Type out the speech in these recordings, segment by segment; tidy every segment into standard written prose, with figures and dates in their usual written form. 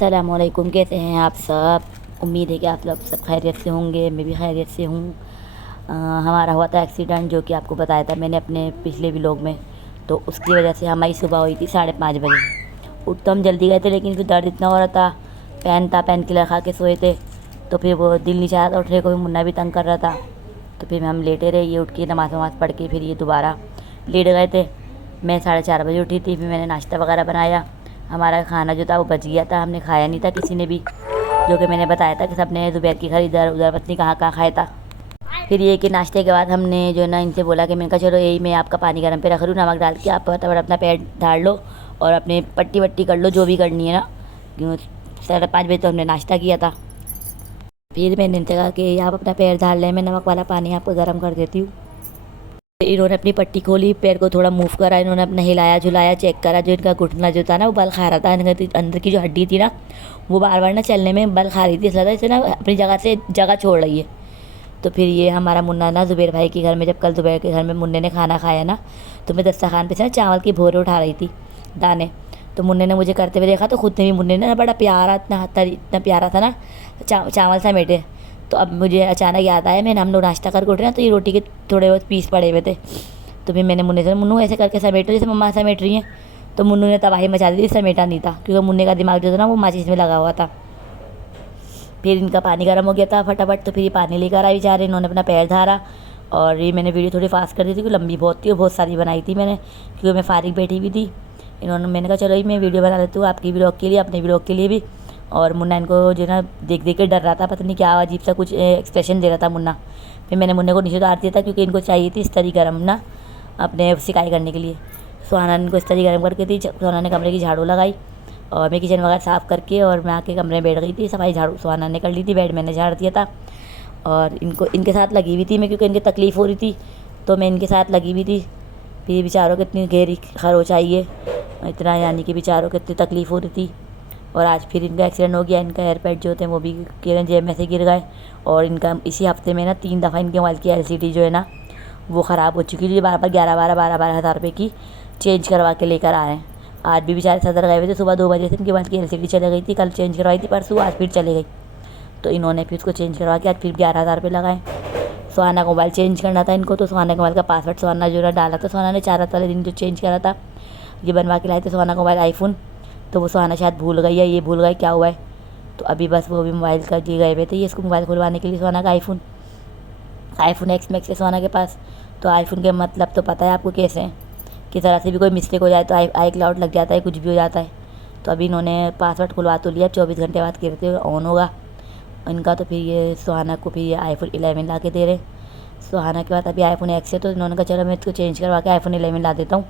अस्सलामुअलैकुम। कैसे हैं आप सब? उम्मीद है कि आप लोग सब खैरियत से होंगे। मैं भी खैरियत से हूँ। हमारा हुआ था एक्सीडेंट, जो कि आपको बताया था मैंने अपने पिछले व्लॉग में। तो उसकी वजह से हमारी सुबह हुई थी 5:30 बजे। उठ तो हम जल्दी गए थे, लेकिन फिर दर्द इतना हो रहा था। पेन किलर खा के सोए थे, तो फिर वो दिल नहीं चाह रहा था उठने को भी। मुन्ना भी तंग कर रहा था, तो फिर हम लेटे रहे। ये उठ के नमाज़ वमाज़ पढ़ के फिर ये दोबारा लेट गए थे। मैं 4:30 बजे उठी थी। फिर मैंने नाश्ता वगैरह बनाया। हमारा खाना जो था वो बच गया था, हमने खाया नहीं था किसी ने भी, जो कि मैंने बताया था कि सबने दोपहर की खरीद इधर उधर पत्नी कहाँ कहाँ खाया था। फिर ये कि नाश्ते के बाद हमने जो है ना इनसे बोला कि मैंने कहा चलो यही मैं आपका पानी गर्म पे रख लूँ, नमक डाल के, आप फटाफट अपना पैर ढाल लो और अपने पट्टी वट्टी कर लो, जो भी करनी है ना। 5:30 बजे तो हमने नाश्ता किया था। फिर मैंने इनसे कहा कि आप अपना पैर ढाल लें, मैं नमक वाला पानी आपको गर्म कर देती हूँ। इन्होंने अपनी पट्टी खोली, पैर को थोड़ा मूव करा, इन्होंने अपना हिलाया झुलाया, चेक करा। जो इनका घुटना जो था ना वो बल खा रहा था, इनका अंदर की जो हड्डी थी ना वो बार बार ना चलने में बल खा रही थी। इसलिए इसे ना अपनी जगह से जगह छोड़ रही है। तो फिर ये हमारा मुन्ना ना ज़ुबैर भाई के घर में, जब कल ज़ुबैर के घर में मुन्ने ने खाना खाया ना, तो मैं दस्तरखान पे से ना चावल की भोरे उठा रही थी, दाने। तो मुन्ने ने मुझे करते हुए देखा, तो खुद ने भी, मुन्ने ने ना बड़ा प्यारा, इतना प्यारा था ना चावल समेटे। तो अब मुझे अचानक याद आया, हम लोग नाश्ता करके उठे ना, तो ये रोटी के थोड़े बहुत पीस पड़े हुए थे। तो फिर मैंने मुन्ने से, मुन्नू ऐसे करके समेटो जैसे मम्मा समेट रही हैं। तो मुन्नू ने तबाही मचा दी थी, समेटा नहीं था, क्योंकि मुन्ने का दिमाग जो था ना वो माचिस में लगा हुआ था। फिर इनका पानी गर्म हो गया था फटाफट, तो फिर ये पानी लेकर आई बेचारे। इन्होंने अपना पैर धारा। और ये मैंने वीडियो थोड़ी फास्ट कर दी थी, क्योंकि लंबी बहुत थी और बहुत सारी बनाई थी मैंने, क्योंकि मैं फारिग बैठी हुई थी। मैंने कहा चलो मैं वीडियो बना लेती हूँ आपकी व्लॉग के लिए, अपने व्लॉग के लिए भी। और मुन्ना इनको जो ना देख देख के डर रहा था, पता नहीं क्या अजीब सा कुछ एक्सप्रेशन दे रहा था मुन्ना। फिर मैंने मुन्ने को नीचे उतार दिया था, क्योंकि इनको चाहिए थी इस तरी गर्म ना अपने सिकाई करने के लिए। सुहाना ने इनको इस तरी गर्म करके दी। सुहाना ने कमरे की झाड़ू लगाई, और मैं किचन वगैरह साफ़ करके और मैं आके कमरे में बैठ गई थी। सफाई झाड़ू सुहाना ने कर ली थी, बेड मैंने झाड़ दिया था। और इनके साथ लगी हुई थी मैं, क्योंकि इनकी तकलीफ़ हो रही थी, तो मैं इनके साथ लगी हुई थी। फिर बेचारों को इतनी गहरी खरोच आई है, इतना यानी कि बेचारों को इतनी तकलीफ़ हो रही थी। और आज फिर इनका एक्सीडेंट हो गया। इनका एयरपैड जो थे वो भी किरण जेब में से गिर गए। और इनका इसी हफ्ते में ना 3 दफ़ा इनके मोबाइल की LCD जो है ना वो ख़राब हो चुकी थी। बार बार 11-12 हज़ार रुपये की चेंज करवा के लेकर आ रहे हैं। आज भी बेचारे सदर गए हुए थे, सुबह 2 बजे से इनके मोबाइल की LCD चले गई थी। कल चेंज करवाई थी, परसों, आज फिर चले गई। तो इन्होंने फिर उसको चेंज करवा के आज फिर 11,000 रुपये लगाए। सुहाना को मोबाइल चेंज करना था इनको, तो सुहाना के मोबाइल का पासवर्ड सुहाना जो है डाला था। सुहाना ने 4 रात वाले दिन जो चेंज करा था, ये बनवा के लाए थे सुहाना का मोबाइल आईफोन। तो वो सुहाना शायद भूल गई है, ये भूल गई क्या हुआ है। तो अभी बस वो भी मोबाइल का जी गए हुए थे ये इसको मोबाइल खुलवाने के लिए। सुहाना का आईफोन X मैक्स है सुहाना के पास। तो आईफोन के मतलब तो पता है आपको कैसे हैं, किस तरह से भी कोई मिस्टेक हो जाए तो आई क्लाउड लग जाता है, कुछ भी हो जाता है। तो अभी इन्होंने पासवर्ड खुलवा तो लिया, 24 घंटे बाद कहते हुए ऑन होगा इनका। तो फिर ये सुहाना को फिर ये iPhone 11 ला के दे रहे। सुहाना के बाद अभी iPhone X है, तो इन्होंने कहा चलो मैं इसको चेंज करवा के iPhone 11 ला देता हूँ।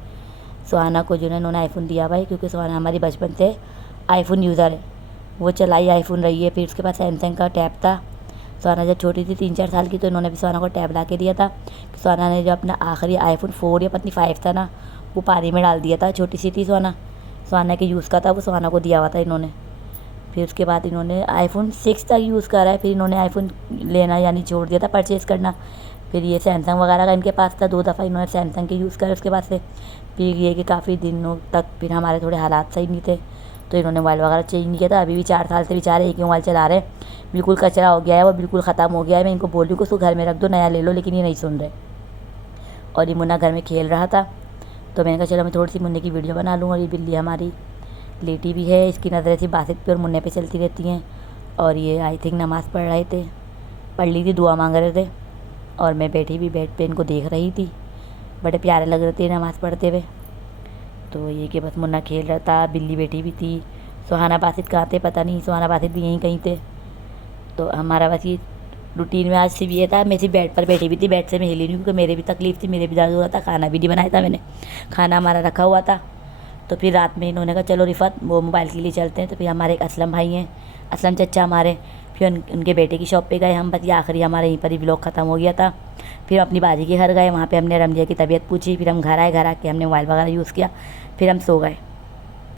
सुहाना को जो है इन्होंने आईफोन दिया भाई, क्योंकि सुहाना हमारी बचपन से आईफोन यूज़र है, वो चलाई आईफोन रही है। फिर उसके पास सैमसंग का टैब था। सुहाना जब छोटी थी 3-4 साल की, तो इन्होंने भी सुहाना को टैब ला के दिया था। सुहाना ने जो अपना आखिरी iPhone 4 या पत्नी 5 था ना, वो पानी में डाल दिया था। छोटी सी थी सुहाना के यूज़ का था, वो सुहाना को दिया हुआ था इन्होंने। फिर उसके बाद इन्होंने iPhone 6 तक यूज़ करा है। फिर इन्होंने आईफोन लेना यानी छोड़ दिया था, परचेज़ करना। फिर ये सैमसंग वगैरह का इनके पास था, 2 दफ़ा इन्होंने सैमसंग के यूज़ करे उसके बाद से। फिर ये कि काफ़ी दिनों तक फिर हमारे थोड़े हालात सही नहीं थे, तो इन्होंने मोबाइल वगैरह चेंज नहीं किया था। अभी भी 4 साल से बेचारे एक ही मोबाइल चला रहे हैं। बिल्कुल कचरा हो गया है वो, बिल्कुल ख़त्म हो गया है। मैं इनको बोल रही हूँ कि उसको घर में रख दो, नया ले लो, लेकिन ये नहीं सुन रहे। और ये मुन्ना घर में खेल रहा था, तो मैंने कहा चलो मैं थोड़ी सी मुन्ने की वीडियो बना लूँ। और ये बिल्ली हमारी लेटी भी है, इसकी नज़रें सिर्फ बासित पे और मुन्ने पे चलती रहती हैं। और ये आई थिंक नमाज़ पढ़ रहे थे, पढ़ ली थी, दुआ मांग रहे थे। और मैं बैठी भी बेड पे इनको देख रही थी, बड़े प्यारे लग रहे थे नमाज़ पढ़ते हुए। तो ये कि बस मुन्ना खेल रहा था, बिल्ली बैठी भी थी। सुहाना बासित कहाँ थे पता नहीं, सुहाना बासित भी यहीं कहीं थे। तो हमारा बस ये रूटीन में आज सिर्फ ये था, मैं सिर्फ बेड पर बैठी हुई थी, बेड से मैं हिली नहीं, क्योंकि मेरे भी तकलीफ़ थी, मेरे भी दर्द हो रहा था। खाना भी नहीं बनाया था मैंने, खाना हमारा रखा हुआ था। तो फिर रात में इन्होंने कहा चलो रिफ़त वो मोबाइल के लिए चलते हैं। तो फिर हमारे एक असलम भाई हैं, असलम चचा हमारे, फिर उनके बेटे की शॉप पे गए हम। बस ये आखिरी हमारा यहीं पर ही व्लॉग ख़त्म हो गया था। फिर अपनी बाजी के घर गए, वहाँ पे हमने रमज़िया की तबीयत पूछी। फिर हम घर आए, घर आके हमने मोबाइल वगैरह यूज़ किया, फिर हम सो गए।